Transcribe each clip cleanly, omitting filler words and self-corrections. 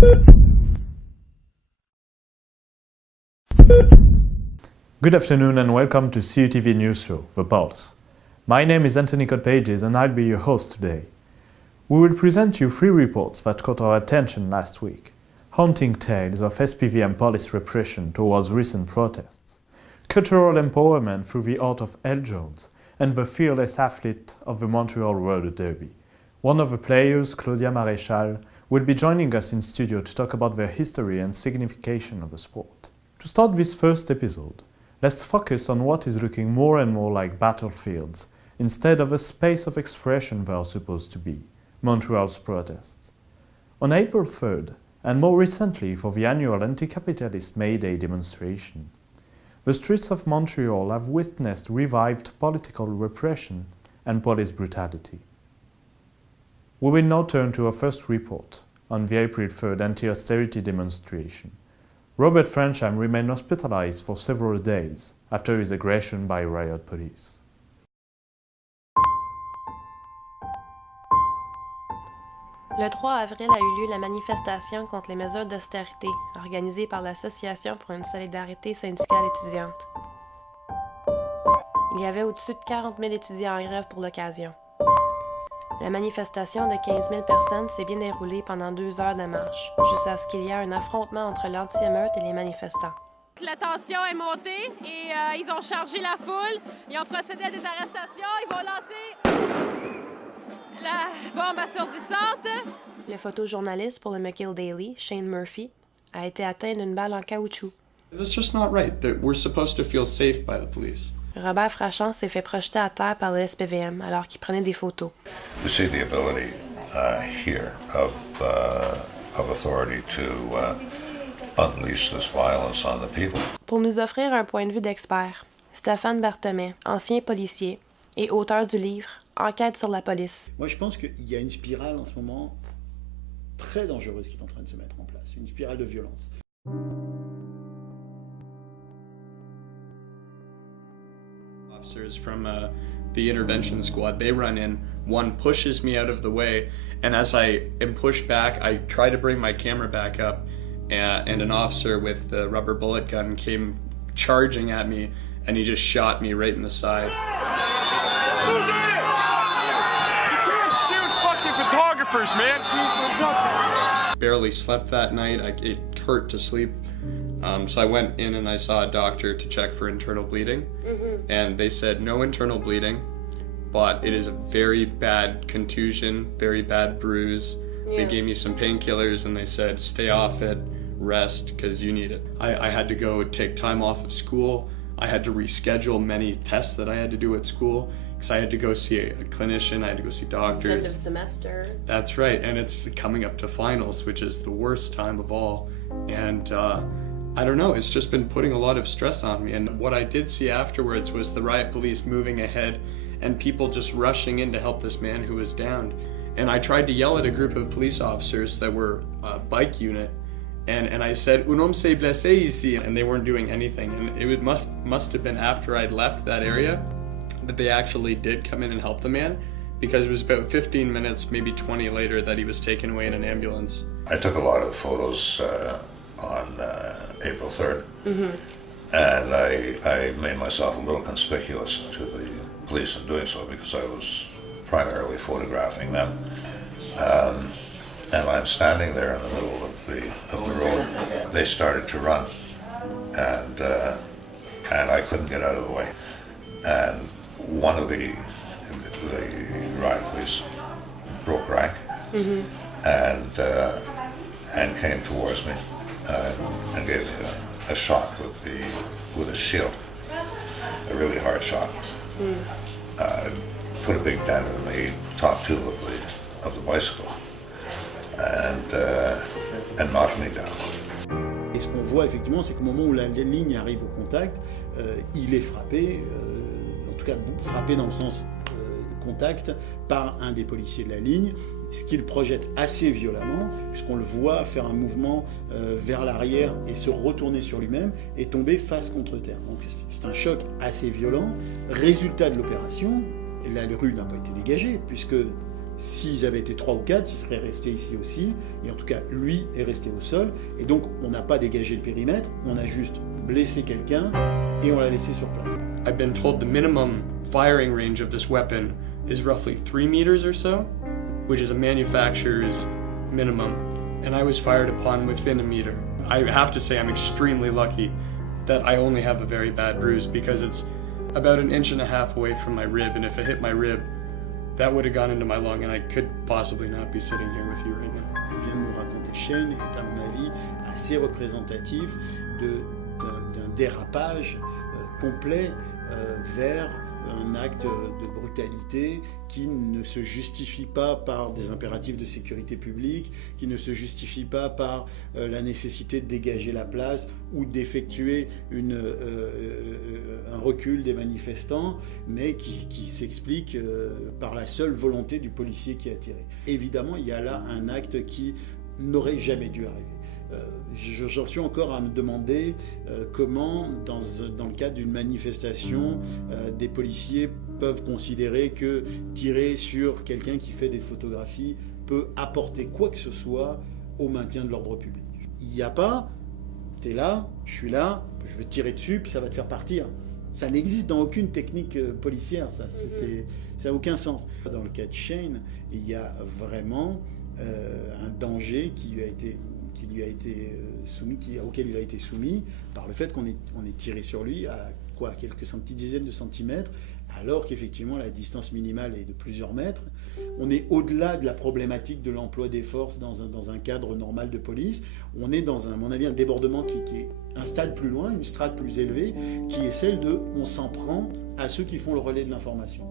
Good afternoon and welcome to CUTV News Show, The Pulse. My name is Anthony Cote-Pages and I'll be your host today. We will present you 3 reports that caught our attention last week. Haunting tales of SPV and police repression towards recent protests, cultural empowerment through the art of L. Jones, and the fearless athlete of the Montreal Roller Derby. One of the players, Claudia Marechal, will be joining us in studio to talk about their history and signification of the sport. To start this first episode, let's focus on what is looking more and more like battlefields instead of a space of expression they are supposed to be, Montreal's protests. On April 3rd, and more recently for the annual anti-capitalist May Day demonstration, the streets of Montreal have witnessed revived political repression and police brutality. We will now turn to our first report on the April 3rd anti-austerity demonstration. Robert Franheim remained hospitalized for several days after his aggression by riot police. Le 3 avril a eu lieu la manifestation contre les mesures d'austérité, organisée par l'Association pour une solidarité syndicale étudiante. Il y avait au-dessus de 40 000 étudiants en grève pour l'occasion. La manifestation de 15 000 personnes s'est bien déroulée pendant 2 heures de marche, jusqu'à ce qu'il y ait un affrontement entre l'anti-émeute et les manifestants. La tension est montée et ils ont chargé la foule, ils ont procédé à des arrestations, ils vont lancer la bombe assourdissante. Le photojournaliste pour le McCall Daily, Shane Murphy, a été atteint d'une balle en caoutchouc. It's just not right that we're supposed to feel safe by the police. Robert Frachon s'est fait projeter à terre par le SPVM alors qu'il prenait des photos. You see the ability here of authority to unleash this violence on the people. Pour nous offrir un point de vue d'expert, Stephane Berthommet, ancien policier et auteur du livre Enquête sur la police. Moi, je pense qu'il y a une spirale en ce moment très dangereuse qui est en train de se mettre en place, une spirale de violence. Officers from the intervention squad, they run in, one pushes me out of the way, and as I am pushed back, I try to bring my camera back up, and an officer with the rubber bullet gun came charging at me, and he just shot me right in the side. Photographers, man. Barely slept that night. It hurt to sleep. So I went in and I saw a doctor to check for internal bleeding. And they said no internal bleeding, but it is a very bad contusion, very bad bruise. They gave me some painkillers and they said stay off it, rest, because you need it. I had to go take time off of school. I had to reschedule many tests that I had to do at school. Because I had to go see a clinician, I had to go see doctors. End of semester. That's right, and it's coming up to finals, which is the worst time of all. And I don't know, it's just been putting a lot of stress on me. And what I did see afterwards was the riot police moving ahead and people just rushing in to help this man who was downed. And I tried to yell at a group of police officers that were a bike unit. And I said, un homme s'est blessé ici, and they weren't doing anything. And it must have been after I'd left that area that they actually did come in and help the man, because it was about 15 minutes, maybe 20 later, that he was taken away in an ambulance. I took a lot of photos on April 3rd, and I made myself a little conspicuous to the police in doing so because I was primarily photographing them. And I'm standing there in the middle of the road. They started to run, and I couldn't get out of the way. And one of the riot police broke rank and came towards me and gave me a shot with a shield, a really hard shot. Put a big dent in the top tube of the bicycle and knocked me down. Et ce qu'on voit effectivement, c'est qu'au moment où la ligne arrive au contact, il est frappé, en tout cas frappé dans le sens contact, par un des policiers de la ligne, ce qui le projette assez violemment, puisqu'on le voit faire un mouvement vers l'arrière et se retourner sur lui-même et tomber face contre terre. Donc c'est un choc assez violent. Résultat de l'opération, la rue n'a pas été dégagée, puisque S'ils avaient été 3 ou 4, ils seraient restés ici aussi. Et en tout cas, lui est resté au sol. Et donc, on n'a pas dégagé le périmètre, on a juste blessé quelqu'un et on l'a laissé sur place. I've been told the minimum firing range of this weapon is roughly 3 meters or so, which is a manufacturer's minimum. And I was fired upon within a meter. I have to say I'm extremely lucky that I only have a very bad bruise because it's about 1.5 inches away from my rib, and if it hit my rib, that would have gone into my lung and I could possibly not be sitting here with you right now. Ce que vient de nous raconter Shane est à mon avis assez représentatif d'un dérapage complet vers un acte de brutalité qui ne se justifie pas par des impératifs de sécurité publique, qui ne se justifie pas par la nécessité de dégager la place ou d'effectuer un recul des manifestants, mais qui s'explique par la seule volonté du policier qui a tiré. Évidemment, il y a là un acte qui n'aurait jamais dû arriver. J'en suis encore à me demander comment, dans le cadre d'une manifestation, des policiers peuvent considérer que tirer sur quelqu'un qui fait des photographies peut apporter quoi que ce soit au maintien de l'ordre public. Il n'y a pas, t'es là, je suis là, je vais te tirer dessus, puis ça va te faire partir. Ça n'existe dans aucune technique policière, ça n'a aucun sens. Dans le cas de Shane, il y a vraiment un danger auquel il a été soumis par le fait qu'on est tiré sur lui à quelques petites dizaines de centimètres, alors qu'effectivement la distance minimale est de plusieurs mètres. On est au-delà de la problématique de l'emploi des forces dans un cadre normal de police. On est dans, à mon avis, un débordement qui est un stade plus loin, une strate plus élevée, qui est celle de on s'en prend à ceux qui font le relais de l'information.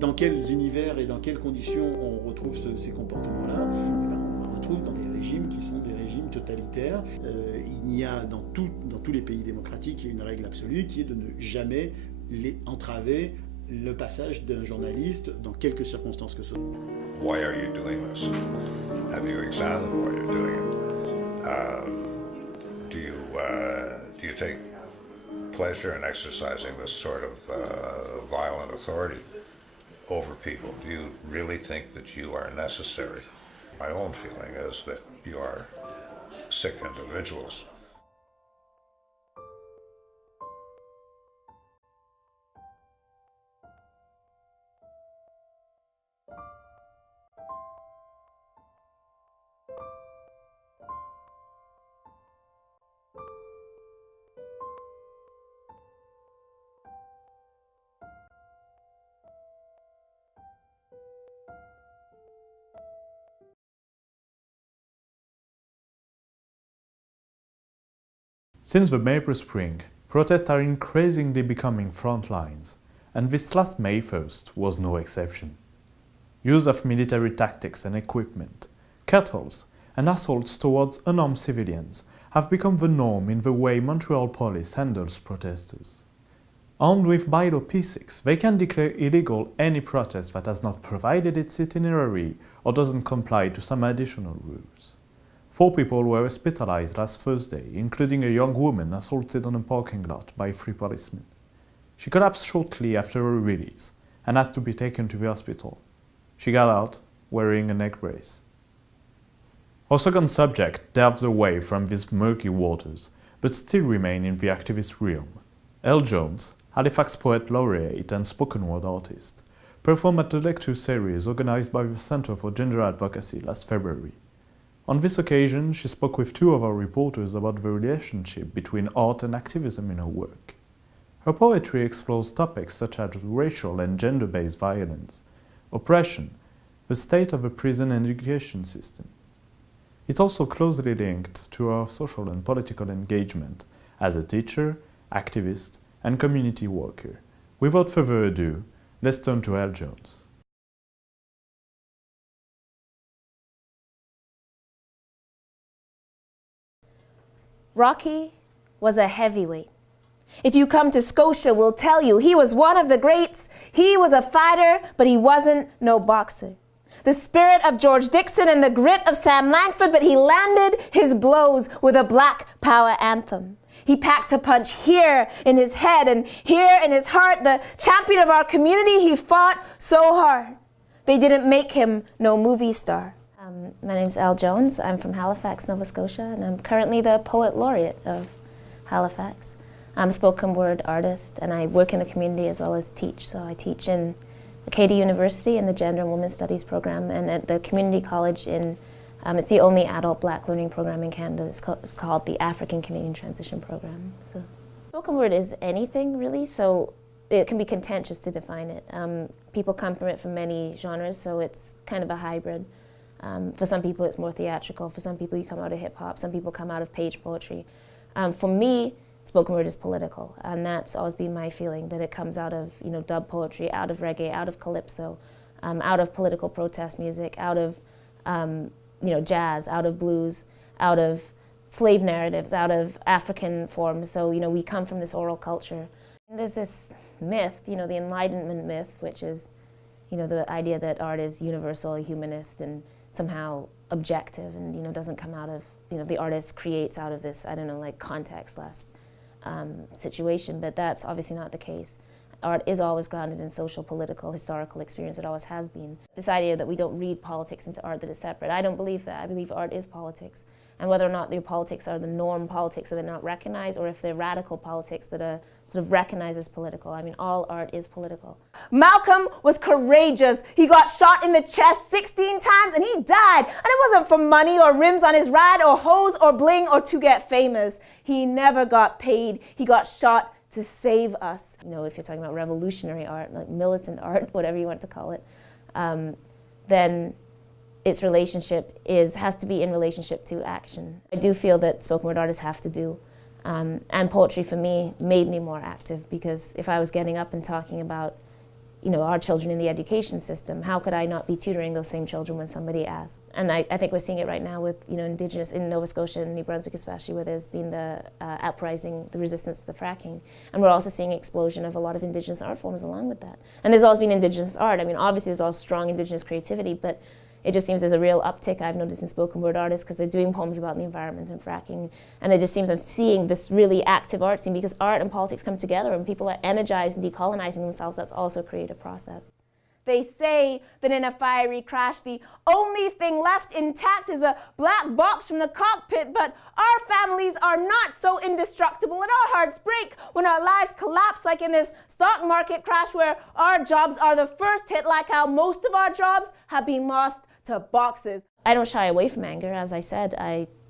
Dans quels univers et dans quelles conditions on retrouve ces comportements-là? On le retrouve dans des régimes qui sont des régimes totalitaires. Il y a dans tous les pays démocratiques une règle absolue qui est de ne jamais entraver le passage d'un journaliste dans quelque circonstances que ce soit. Why are you doing this? Have you examined why you're doing it? Do you take pleasure in exercising this sort of violent authority over people? Do you really think that you are necessary? My own feeling is that you are sick individuals. Since the Maple Spring, protests are increasingly becoming front lines, and this last May 1st was no exception. Use of military tactics and equipment, cuttles, and assaults towards unarmed civilians have become the norm in the way Montreal police handles protesters. Armed with bylaw P6, they can declare illegal any protest that has not provided its itinerary or doesn't comply to some additional rules. 4 people were hospitalized last Thursday, including a young woman assaulted on a parking lot by 3 policemen. She collapsed shortly after her release and had to be taken to the hospital. She got out wearing a neck brace. Our second subject delves away from these murky waters, but still remains in the activist realm. Elle Jones, Halifax poet laureate and spoken word artist, performed at the lecture series organized by the Center for Gender Advocacy last February. On this occasion, she spoke with 2 of our reporters about the relationship between art and activism in her work. Her poetry explores topics such as racial and gender-based violence, oppression, the state of the prison and education system. It's also closely linked to her social and political engagement as a teacher, activist, and community worker. Without further ado, let's turn to Elle Jones. Rocky was a heavyweight. If you come to Scotia, we'll tell you he was one of the greats. He was a fighter, but he wasn't no boxer. The spirit of George Dixon and the grit of Sam Langford, but he landed his blows with a Black Power anthem. He packed a punch here in his head and here in his heart. The champion of our community, he fought so hard They didn't make him no movie star. My name's Elle Jones. I'm from Halifax, Nova Scotia, and I'm currently the poet laureate of Halifax. I'm a spoken word artist, and I work in the community as well as teach. So I teach in Acadia University in the Gender and Women's Studies program, and at the community college in, it's the only adult black learning program in Canada. It's called the African Canadian Transition Program. So spoken word is anything, really, so it can be contentious to define it. People come from it from many genres, so it's kind of a hybrid. For some people it's more theatrical, for some people you come out of hip hop, some people come out of page poetry. For me, spoken word is political, and that's always been my feeling, that it comes out of, you know, dub poetry, out of reggae, out of calypso, out of political protest music, out of you know, jazz, out of blues, out of slave narratives, out of African forms. So, you know, we come from this oral culture. And there's this myth, you know, the Enlightenment myth, which is, you know, the idea that art is universal, humanist, and somehow objective, and, you know, doesn't come out of, you know, the artist creates out of this, I don't know, like context-less situation, but that's obviously not the case. Art is always grounded in social, political, historical experience. It always has been. This idea that we don't read politics into art, that is separate, I don't believe that. I believe art is politics. And whether or not their politics are the norm politics that are not recognized, or if they're radical politics that are sort of recognized as political. I mean, all art is political. Malcolm was courageous. He got shot in the chest 16 times and he died. And it wasn't for money or rims on his ride or hose or bling or to get famous. He never got paid. He got shot to save us. You know, if you're talking about revolutionary art, like militant art, whatever you want to call it, then its relationship has to be in relationship to action. I do feel that spoken word artists have to do. And poetry for me made me more active, because if I was getting up and talking about, you know, our children in the education system, how could I not be tutoring those same children when somebody asked? And I think we're seeing it right now with, you know, Indigenous in Nova Scotia and New Brunswick especially, where there's been the uprising, the resistance to the fracking. And we're also seeing an explosion of a lot of Indigenous art forms along with that. And there's always been Indigenous art. I mean, obviously there's all strong Indigenous creativity, but it just seems there's a real uptick I've noticed in spoken word artists, because they're doing poems about the environment and fracking. And it just seems I'm seeing this really active art scene, because art and politics come together and people are energized and decolonizing themselves. That's also a creative process. They say that in a fiery crash, the only thing left intact is a black box from the cockpit, but our families are not so indestructible, and our hearts break when our lives collapse, like in this stock market crash where our jobs are the first hit, like how most of our jobs have been lost to boxes. I don't shy away from anger. As I said,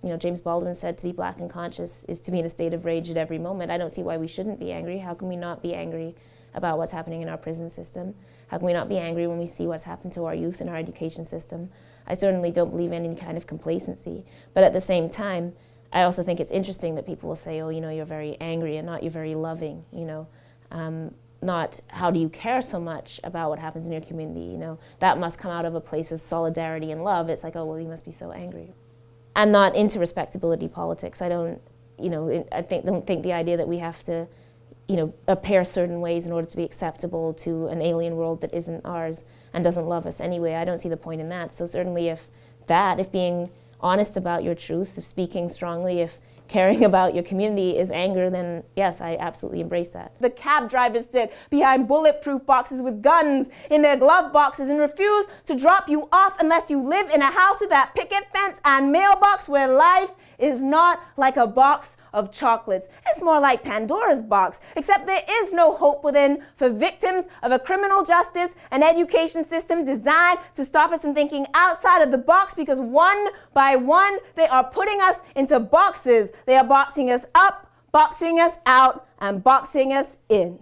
you know, James Baldwin said to be black and conscious is to be in a state of rage at every moment. I don't see why we shouldn't be angry. How can we not be angry about what's happening in our prison system? How can we not be angry when we see what's happened to our youth in our education system? I certainly don't believe in any kind of complacency. But at the same time, I also think it's interesting that people will say, oh, you know, you're very angry and not you're very loving, you know. Not how do you care so much about what happens in your community, you know. That must come out of a place of solidarity and love. It's like, oh, well, you must be so angry. I'm not into respectability politics. I don't, you know, don't think the idea that we have to, you know, appear certain ways in order to be acceptable to an alien world that isn't ours and doesn't love us anyway. I don't see the point in that. So certainly if being honest about your truths, if speaking strongly, if caring about your community is anger, then yes, I absolutely embrace that. The cab drivers sit behind bulletproof boxes with guns in their glove boxes and refuse to drop you off unless you live in a house with that picket fence and mailbox where life is not like a box of chocolates. It's more like Pandora's box, except there is no hope within for victims of a criminal justice and education system designed to stop us from thinking outside of the box, because one by one they are putting us into boxes. They are boxing us up, boxing us out, and boxing us in.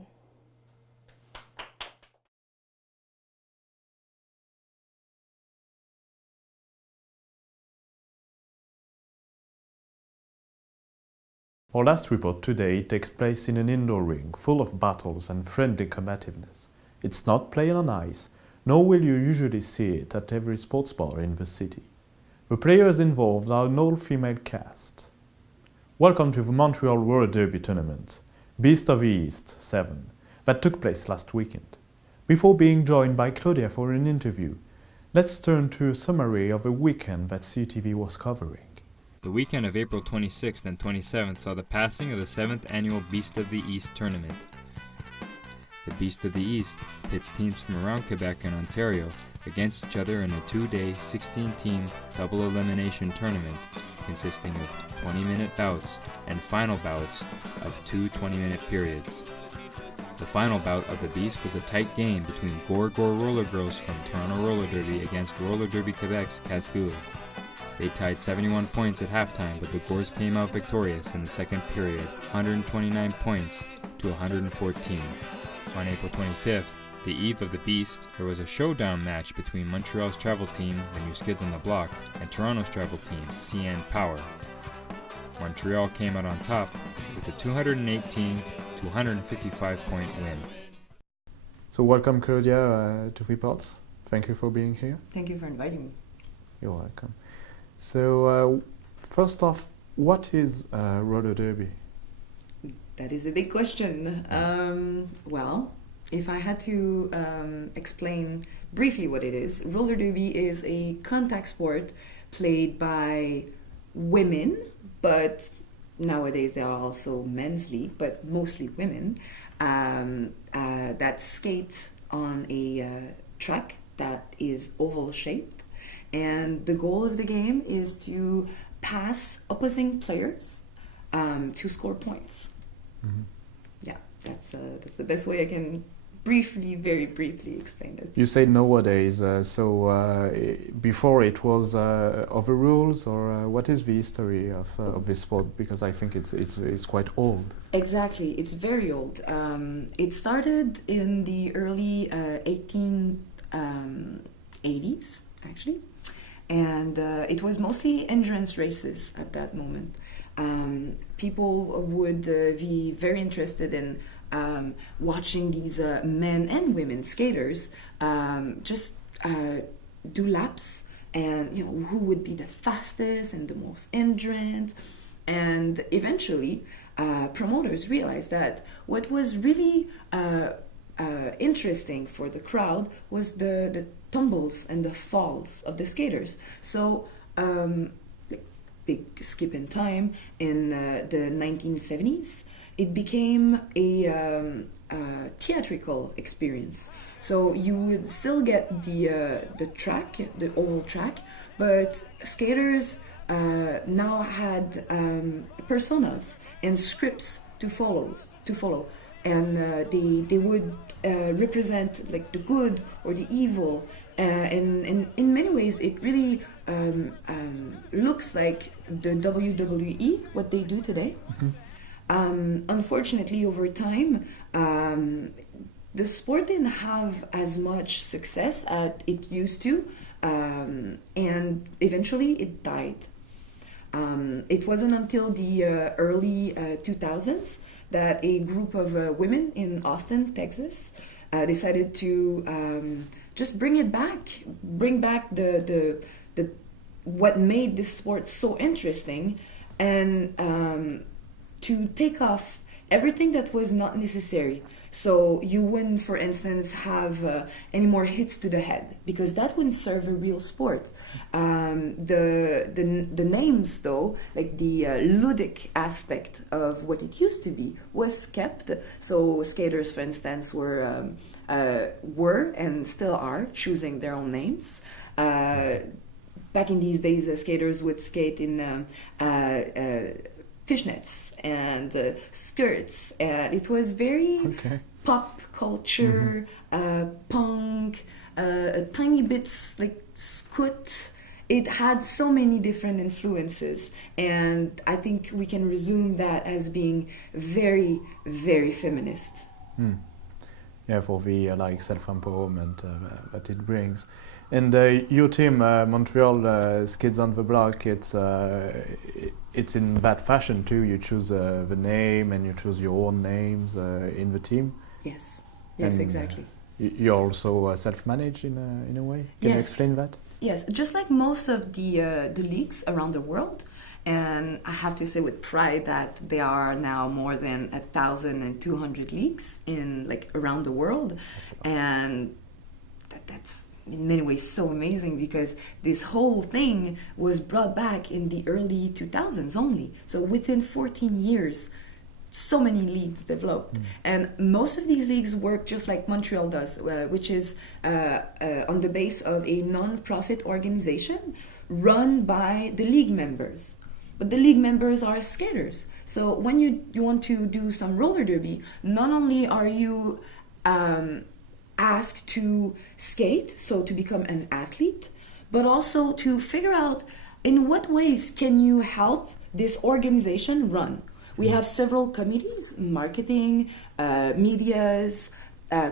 Our last report today takes place in an indoor ring full of battles and friendly combativeness. It's not playing on ice, nor will you usually see it at every sports bar in the city. The players involved are an all-female cast. Welcome to the Montreal World Derby Tournament, Beast of the East 7, that took place last weekend. Before being joined by Claudia for an interview, let's turn to a summary of the weekend that CUTV was covering. The weekend of April 26th and 27th saw the passing of the 7th annual Beast of the East tournament. The Beast of the East pits teams from around Quebec and Ontario against each other in a 2-day 16-team double elimination tournament consisting of 20-minute bouts and final bouts of 2 20-minute periods. The final bout of the Beast was a tight game between Gore Roller Girls from Toronto Roller Derby against Roller Derby Quebec's Casgoule. They tied 71 points at halftime, but the Gores came out victorious in the second period, 129 points to 114. On April 25th, the eve of the Beast, there was a showdown match between Montreal's travel team, the New Skids on the Block, and Toronto's travel team, CN Power. Montreal came out on top with a 218 to 155 point win. So welcome, Claudia, to Reports. Thank you for being here. Thank you for inviting me. You're welcome. So first off, what is roller derby? That is a big question. Well, if I had to explain briefly what it is, roller derby is a contact sport played by women, but nowadays there are also men's league, but mostly women, that skate on a track that is oval shaped. And the goal of the game is to pass opposing players to score points. Mm-hmm. Yeah, that's the best way I can very briefly explain it. You say nowadays, so before it was other rules, or what is the history of this sport? Because I think it's quite old. Exactly, it's very old. It started in the early 1880s, actually. And it was mostly endurance races at that moment. People would be very interested in watching these men and women skaters just do laps, and who would be the fastest and the most endurant. And eventually, promoters realized that what was really interesting for the crowd was the tumbles and the falls of the skaters. So, big skip in time, in the 1970s, it became a theatrical experience. So you would still get the track, the oval track, but skaters now had personas and scripts to follow. And they would represent like the good or the evil, and in many ways it really looks like the WWE, what they do today. Mm-hmm. Unfortunately, over time, the sport didn't have as much success as it used to, and eventually it died. It wasn't until the early 2000s that a group of women in Austin, Texas, decided to just bring back the what made this sport so interesting, and to take off everything that was not necessary. So you wouldn't, for instance, have any more hits to the head, because that wouldn't serve a real sport. The names, though, like the ludic aspect of what it used to be, was kept. So skaters, for instance, were and still are choosing their own names. Back in these days, skaters would skate in fishnets and skirts. It was very pop culture, punk, a tiny bits like scoot. It had so many different influences, and I think we can resume that as being very, very feminist. Yeah, for the self-empowerment that it brings. And your team, Montreal Skids on the Block, it's in that fashion too. You choose the name and you choose your own names in the team. Yes, and exactly. You're also self-managed in a way. Can you explain that? Yes, just like most of the leagues around the world. And I have to say with pride that there are now more than 1,200 leagues around the world, and that's in many ways so amazing, because this whole thing was brought back in the early 2000s only. So within 14 years, so many leagues developed. And most of these leagues work just like Montreal does, which is on the base of a non-profit organization run by the league members. But the league members are skaters. So when you want to do some roller derby, not only are you asked to skate, so to become an athlete, but also to figure out in what ways can you help this organization run. We have several committees, marketing, medias,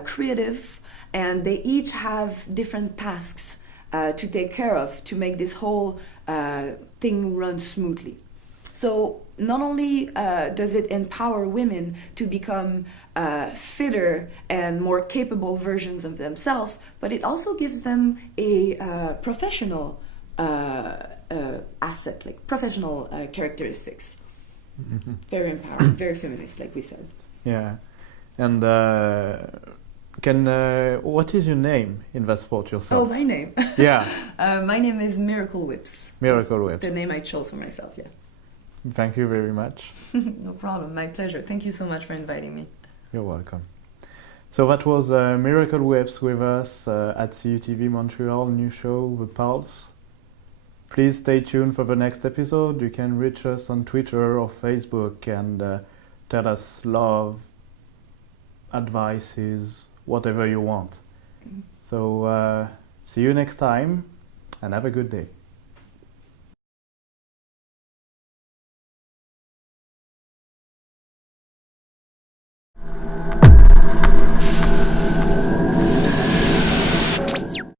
creative, and they each have different tasks to take care of to make this whole thing run smoothly. So not only does it empower women to become fitter and more capable versions of themselves, but it also gives them a professional asset, like professional characteristics. Very empowering, very feminist, like we said. Yeah, and what is your name in that sport yourself? Oh, my name? Yeah. My name is Miracle Whips. Miracle Whips. The name I chose for myself, yeah. Thank you very much. No problem, my pleasure. Thank you so much for inviting me. You're welcome. So that was Miracle Whips with us at CUTV Montreal, new show, The Pulse. Please stay tuned for the next episode. You can reach us on Twitter or Facebook and tell us love, advices, whatever you want. So see you next time and have a good day.